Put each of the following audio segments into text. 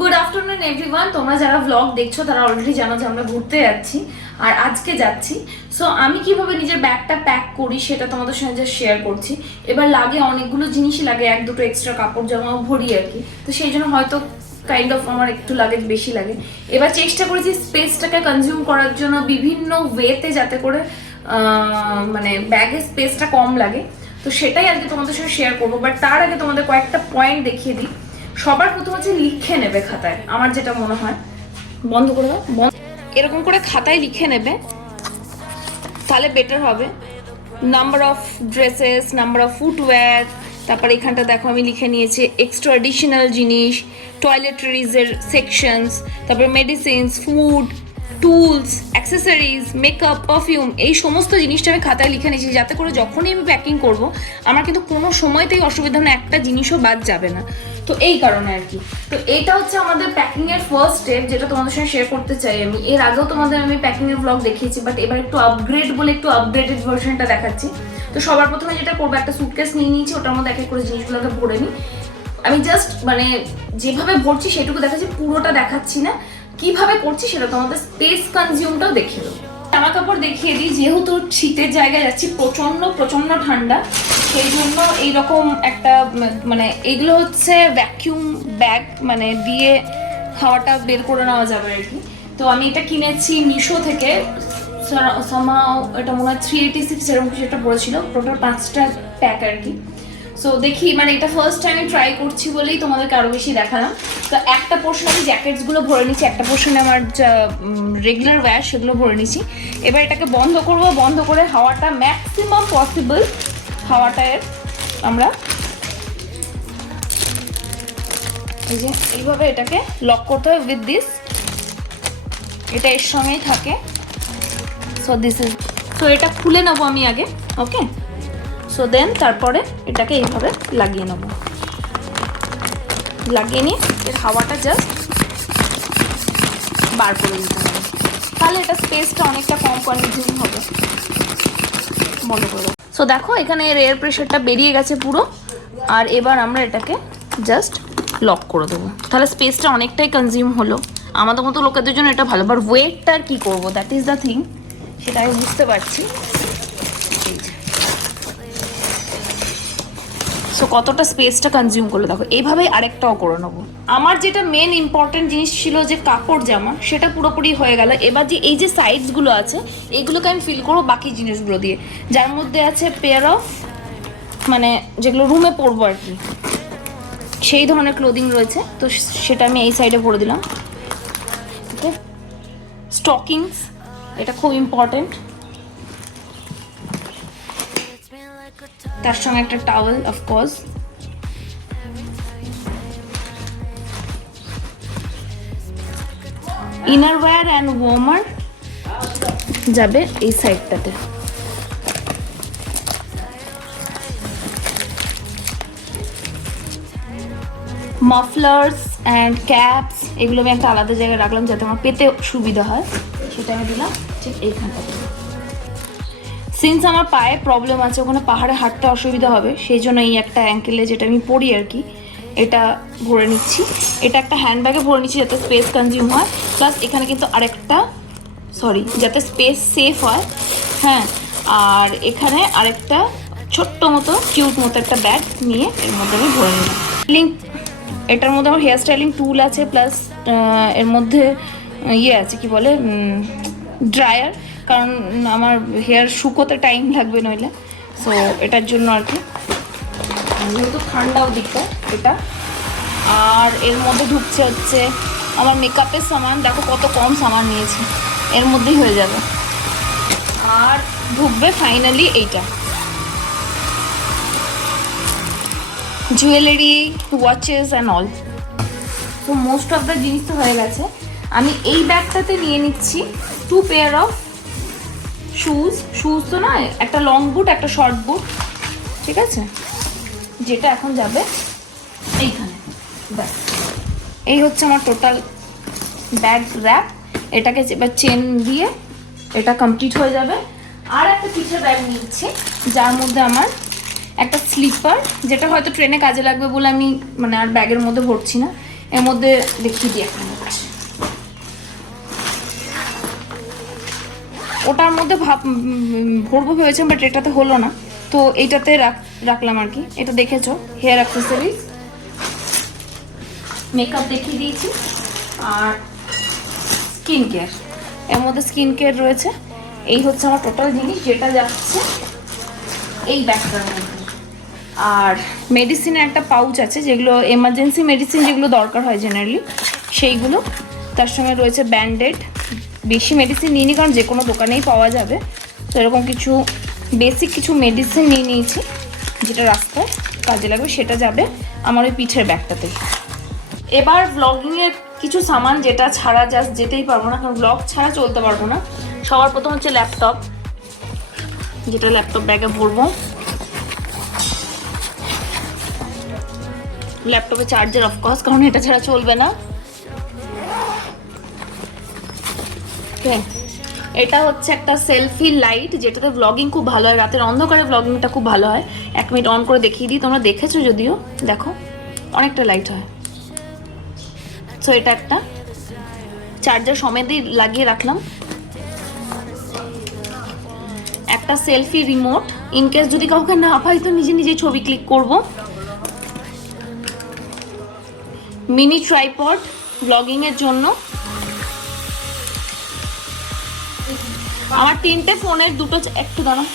Good afternoon everyone. তোমরা যারা blog দেখছো তারা অলরেডি জানো যে আমরা ঘুরতে যাচ্ছি আর আজকে যাচ্ছি। সো আমি কিভাবে নিজের ব্যাগটা প্যাক করি সেটা তোমাদের সঙ্গে জাস্ট শেয়ার করছি। এবার লাগে অনেকগুলো জিনিসই লাগে, এক দুটো এক্সট্রা কাপড় জামাও ভরি আর কি, তো সেই জন্য হয়তো কাইন্ড অফ আমার একটু লাগেজ বেশি লাগে। এবার চেষ্টা করেছি স্পেসটাকে কনজিউম করার জন্য বিভিন্ন ওয়েতে, যাতে করে মানে ব্যাগের স্পেসটা কম লাগে। তো সেটাই আজকে তোমাদের সঙ্গে শেয়ার করবো। বাট তার আগে তোমাদের কয়েকটা পয়েন্ট দেখিয়ে দিই। সবার প্রথম হচ্ছে লিখে নেবে খাতায়, আমার যেটা মনে হয়। বন্ধ করে দাও, এরকম করে খাতায় লিখে নেবে, তাহলে বেটার হবে। Number of dresses, number of footwear, তারপরে এখানটা দেখো আমি লিখে নিয়েছি এক্সট্রা অ্যাডিশনাল জিনিস, টয়লেটরিজের সেকশনস, তারপরে medicines, food, tools, accessories, makeup, perfume, এই সমস্ত জিনিসটা আমি খাতায় লিখে নিয়েছি, যাতে করে যখনই আমি প্যাকিং করব আমার কিন্তু কোনো সময়তেই অসুবিধা না, একটা জিনিসও বাদ যাবে না। তো এই কারণে আর কি। তো এইটা হচ্ছে আমাদের প্যাকিং এর ফার্স্ট স্টেপ, যেটা তোমাদের সঙ্গে শেয়ার করতে চাই আমি। এর আগেও তোমাদের আমি প্যাকিং এর ব্লগ দেখিয়েছি, বাট এবার একটু আপগ্রেড বলে একটু আপডেটেড ভার্সনটা দেখাচ্ছি। তো সবার প্রথমে যেটা করবো, একটা সুটকেস নিয়ে নিয়েছি, ওটার মধ্যে এক এক করে জিনিসগুলোকে ভরে নিই। আমি জাস্ট মানে যেভাবে ভরছি সেটুকু দেখাচ্ছি, পুরোটা দেখাচ্ছি না। কিভাবে করছি সেটা তোমাদের স্পেস কনজিউমটাও দেখিয়ে দেবো। জামা কাপড় দেখিয়ে দিই, যেহেতু শীতের জায়গায় যাচ্ছি, প্রচন্ড প্রচন্ড ঠান্ডা, সেই জন্য এইরকম একটা মানে এইগুলো হচ্ছে ভ্যাকিউম ব্যাগ, মানে দিয়ে হাওয়াটা বের করে নেওয়া যাবে আর কি। তো আমি এটা কিনেছি মিশো থেকে। সামাও এটা মনে হয় 386 এরকম কিছু একটা পড়েছিল, টোটাল 5টা প্যাক আর কি। সো দেখি, মানে এটা ফার্স্ট টাইম ট্রাই করছি বলেই তোমাদেরকে আরো বেশি দেখালাম। তো একটা পোর্শন আমি জ্যাকেটসগুলো ভরে নিচ্ছি, একটা পোর্শনে আমার রেগুলার ওয়্যার সেগুলো ভরে নিচ্ছি। এবার এটাকে বন্ধ করব, বন্ধ করে হাওয়াটা ম্যাক্সিমাম পসিবল হাওয়াটা এর আমরা এই যে এইভাবে এটাকে লক করতে হবে উইথ দিস। এটা এর সঙ্গেই থাকে। সো দিস ইজ, সো এটা খুলে নেবো আমি আগে, ওকে। সো দেন তারপরে এটাকে এইভাবে লাগিয়ে নেব, লাগিয়ে নিয়ে এর হাওয়াটা জাস্ট বার করে দিতে হবে, তাহলে এটা স্পেসটা অনেকটা কম কনজিউম হবে। বন্ধ করে দেবো। সো দেখো এখানে এর এয়ার প্রেশারটা বেরিয়ে গেছে পুরো। আর এবার আমরা এটাকে জাস্ট লক করে দেবো, তাহলে স্পেসটা অনেকটাই কনজিউম হলো। আমাদের মতো লোকেদের জন্য এটা ভালো। বাট ওয়েটটা আর কী করবো, দ্যাট ইজ দ্য থিং, সেটা আমি বুঝতে পারছি। সো কতটা স্পেসটা কনজিউম করলো দেখো। এইভাবেই আরেকটাও করে নেবো। আমার যেটা মেন ইম্পর্টেন্ট জিনিস ছিল যে কাপড় জামা, সেটা পুরোপুরি হয়ে গেল। এবার যে এই যে সাইডসগুলো আছে, এইগুলোকে আমি ফিল করবো বাকি জিনিসগুলো দিয়ে, যার মধ্যে আছে পেয়ার অফ, মানে যেগুলো রুমে পরবো আর কি, সেই ধরনের ক্লোদিং রয়েছে। তো সেটা আমি এই সাইডে ভরে দিলাম, ওকে। স্টকিংস, এটা খুব ইম্পর্টেন্ট। তার সঙ্গে একটা towel of course. Inner wear and warmer যাবে এই সাইডটাতে। মাফলার্স অ্যান্ড ক্যাপস, এগুলো আমি একটা আলাদা জায়গায় রাখলাম যাতে আমার পেতে সুবিধা হয়, সেটা আমি দিলাম ঠিক এইখানটাতে। সিন্স আমার পায়ে প্রবলেম আছে, ওখানে পাহাড়ে হাঁটতে অসুবিধা হবে, সেই জন্য এই একটা অ্যাঙ্কেলে যেটা আমি পরি আর কি, এটা ভরে নিচ্ছি। এটা একটা হ্যান্ডব্যাগে ভরে নিচ্ছি যাতে স্পেস কনজিউম হয়, প্লাস এখানে কিন্তু আরেকটা, সরি, যাতে স্পেস সেফ হয়, হ্যাঁ। আর এখানে আরেকটা ছোট্ট মতো কিউট মতো একটা ব্যাগ নিয়ে এর মধ্যে আমি ভরে নিলাম। এটার মধ্যে আমার হেয়ার স্টাইলিং টুল আছে, প্লাস এর মধ্যে ইয়ে আছে, কি বলে, ড্রায়ার, কারণ আমার হেয়ার শুকোতে টাইম লাগবে নইলে। সো এটার জন্য আর কি, যেহেতু ঠান্ডাও দিকটা এটা। আর এর মধ্যে ঢুকছে হচ্ছে আমার মেকআপের সামান, দেখো কত কম সামান নিয়েছি, এর মধ্যেই হয়ে যাবে। আর ঢুকবে ফাইনালি এইটা, জুয়েলারি, ওয়াচেস অ্যান্ড অল। তো মোস্ট অফ দ্য জিনিস তো হয়ে গেছে। আমি এই ব্যাগটাতে নিয়ে নিচ্ছি 2 পেয়ার অফ শুজ তো নয়, একটা লং বুট, একটা শর্ট বুট, ঠিক আছে, যেটা এখন যাবে এইখানে। ব্যাগ, এই হচ্ছে আমার টোটাল ব্যাগ র্যাপ। এটাকে এবার চেন দিয়ে এটা কমপ্লিট হয়ে যাবে। আর একটা পিঠে ব্যাগ নিচ্ছি, যার মধ্যে আমার একটা স্লিপার, যেটা হয়তো ট্রেনে কাজে লাগবে বলে আমি মানে আর ব্যাগের মধ্যে ভরছি না। এর মধ্যে দেখিয়ে দিই এখন হচ্ছে ওটার মধ্যে ভরবো ভেবেছে, বাট এটাতে হলো না, তো এইটাতে রাখলাম আর কি। এটা দেখেছো, হেয়ার অ্যাক্সেসরিজ, মেকআপ দেখিয়ে দিয়েছি, আর স্কিন কেয়ার। এর মধ্যে স্কিন কেয়ার রয়েছে। এই হচ্ছে আমার টোটাল জিনিস যেটা যাচ্ছে এই ব্যাগটার মধ্যে। আর মেডিসিনের একটা পাউচ আছে, যেগুলো এমার্জেন্সি মেডিসিন যেগুলো দরকার হয় জেনারেলি সেইগুলো। তার সঙ্গে রয়েছে ব্যান্ডেড। বেশি মেডিসিন নিইনি কারণ যে কোনো দোকানেই পাওয়া যাবে, তো এরকম কিছু বেসিক কিছু মেডিসিন নিয়ে নিয়েছি যেটা রাস্তায় কাজে লাগবে, সেটা যাবে আমার ওই পিঠের ব্যাগটাতে। এবার ব্লগিংয়ের কিছু সামান যেটা ছাড়া জাস্ট যেতেই পারবো না, কারণ ব্লগ ছাড়া চলতে পারবো না। সবার প্রথম হচ্ছে ল্যাপটপ, যেটা ল্যাপটপ ব্যাগে ভরবো। ল্যাপটপে চার্জার অফকোর্স, কারণ এটা ছাড়া চলবে না। এটা হচ্ছে একটা সেলফি লাইট, যেটাতে ব্লগিং খুব ভালো হয়, রাতের অন্ধকারে ব্লগিংটা খুব ভালো হয়। 1 মিনিট অন করে দেখিয়ে দিই, তোমরা দেখেছো যদিও, দেখো অনেকটা লাইট হয়। সো এটা একটা চার্জার সমেতই লাগিয়ে রাখলাম। একটা সেলফি রিমোট, ইনকেস যদি কাউকে না পাই তো নিজে নিজে ছবি ক্লিক করব। মিনি ট্রাইপড ব্লগিং এর জন্য। আমার 3টে ফোনের দুটো, একটু দাঁড়াও,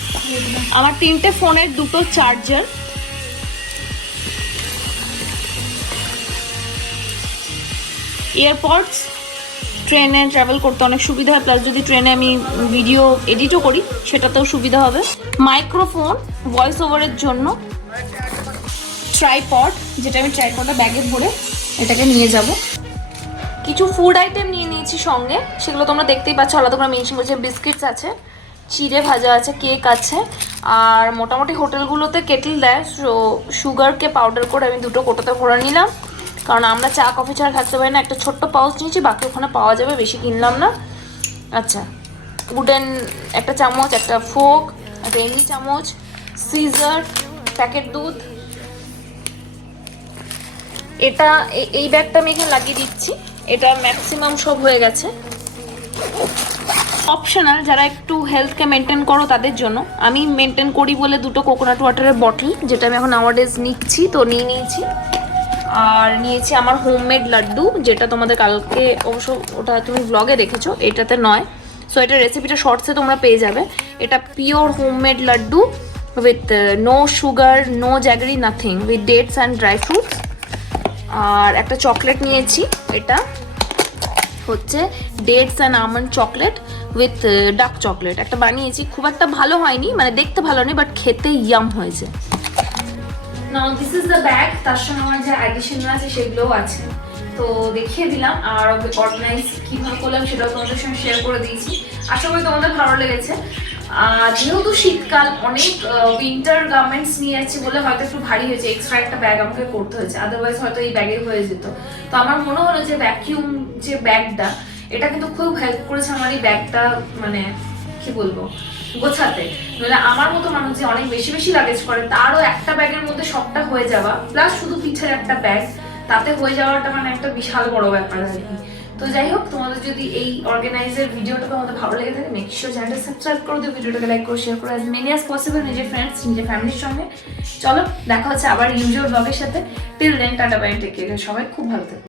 আমার 3টে ফোনের দুটো চার্জার। এয়ারপডস, ট্রেনে ট্রাভেল করতে অনেক সুবিধা হয়, প্লাস যদি ট্রেনে আমি ভিডিও এডিটও করি সেটাতেও সুবিধা হবে। মাইক্রোফোন ভয়েস ওভারের জন্য। ট্রাইপড, যেটা আমি ট্রাইপডটা ব্যাগে ভরে এটাকে নিয়ে যাব। কিছু ফুড আইটেম নিয়ে নিয়েছি সঙ্গে, সেগুলো তোমরা দেখতেই পাচ্ছ, আলাদা করে মেনশন করেছে। বিস্কিটস আছে, চিড়ে ভাজা আছে, কেক আছে, আর মোটামুটি হোটেলগুলোতে কেটল দেয়, সো সুগারকে পাউডার করে আমি 2টো কোটোতে ভরে নিলাম, কারণ আমরা চা কফি ছাড়া থাকতে পারি না। একটা ছোট্ট পাউচ নিয়েছি, বাকি ওখানে পাওয়া যাবে, বেশি কিনলাম না। আচ্ছা, উডেন একটা চামচ, একটা ফোক, একটা এমনি চামচ, সিজার, প্যাকেট দুধ। এটা এই ব্যাগটা আমি এখানে লাগিয়ে দিচ্ছি, এটা ম্যাক্সিমাম সব হয়ে গেছে। অপশনাল যারা একটু হেলথকে মেনটেন করো তাদের জন্য, আমি মেনটেন করি বলে 2টো কোকোনাট ওয়াটারের বটল, যেটা আমি এখন নাওয়াডেজ নিচ্ছি, তো নিয়ে নিয়েছি। আর নিয়েছি আমার হোমমেড লাড্ডু, যেটা তোমাদের কালকে অবশ্য ওটা তুমি ব্লগে দেখেছো, এটাতে নয়। সো এটা রেসিপিটা শর্টসে তোমরা পেয়ে যাবে। এটা pure homemade laddoo with no sugar, no jaggery, nothing, with dates and dry fruits. আর একটা চকলেট নিয়েছি, এটা হচ্ছে dates and almond chocolate with dark chocolate. একটা বানিয়েছি, খুব একটা ভালো হয়নি, মানে দেখতে ভালো নেই, বাট খেতে ইয়াম হয়েছে। নাও দিস ইজ দ্য ব্যাগ, তার সঙ্গে আমার যে অ্যাডিশন আছে সেগুলোও আছে, তো দেখিয়ে দিলাম। আর অর্গানাইজ কীভাবে করলাম সেটাও তোমাদের সঙ্গে শেয়ার করে দিয়েছি। আশা করি তোমাদের ভালো লেগেছে। যেহেতু শীতকাল, অনেক উইন্টার গার্মেন্টস নিয়ে যাচ্ছি বলে হয়তো একটু ভারী হয়েছে, এক্সট্রা একটা ব্যাগ আমাকে করতে হয়েছে, আদারওয়াইজ হয়তো এই ব্যাগে হয়ে যেত। তো আমার মনে হলো যে ভ্যাকিউম যে ব্যাগটা, এটা কিন্তু খুব হেল্প করেছে আমার এই ব্যাগটা, মানে কি বলবো, গোছাতে। মানে আমার মতো মানুষ যে অনেক বেশি বেশি লাগেজ করে, তারও একটা ব্যাগের মধ্যে সবটা হয়ে যাওয়া, প্লাস শুধু পিঠের একটা ব্যাগ, তাতে হয়ে যাওয়াটা মানে একটা বিশাল বড় ব্যাপার আর কি। তো যাই হোক, তোমাদের যদি এই অর্গানাইজের ভিডিওটা তোমাদের ভালো লেগে থাকে, মেক শিওর চ্যানেলটা সাবস্ক্রাইব করে দিও, ভিডিওটাকে লাইক করে শেয়ার করো অ্যাজ মেনি অ্যাজ পসিবল নিজের ফ্রেন্ডস, নিজের ফ্যামিলির সঙ্গে। চলো দেখা হচ্ছে আবার ইউজুয়াল ব্লগের সাথে। Till then tata bye, take care, সবাই খুব ভালো থাকবে।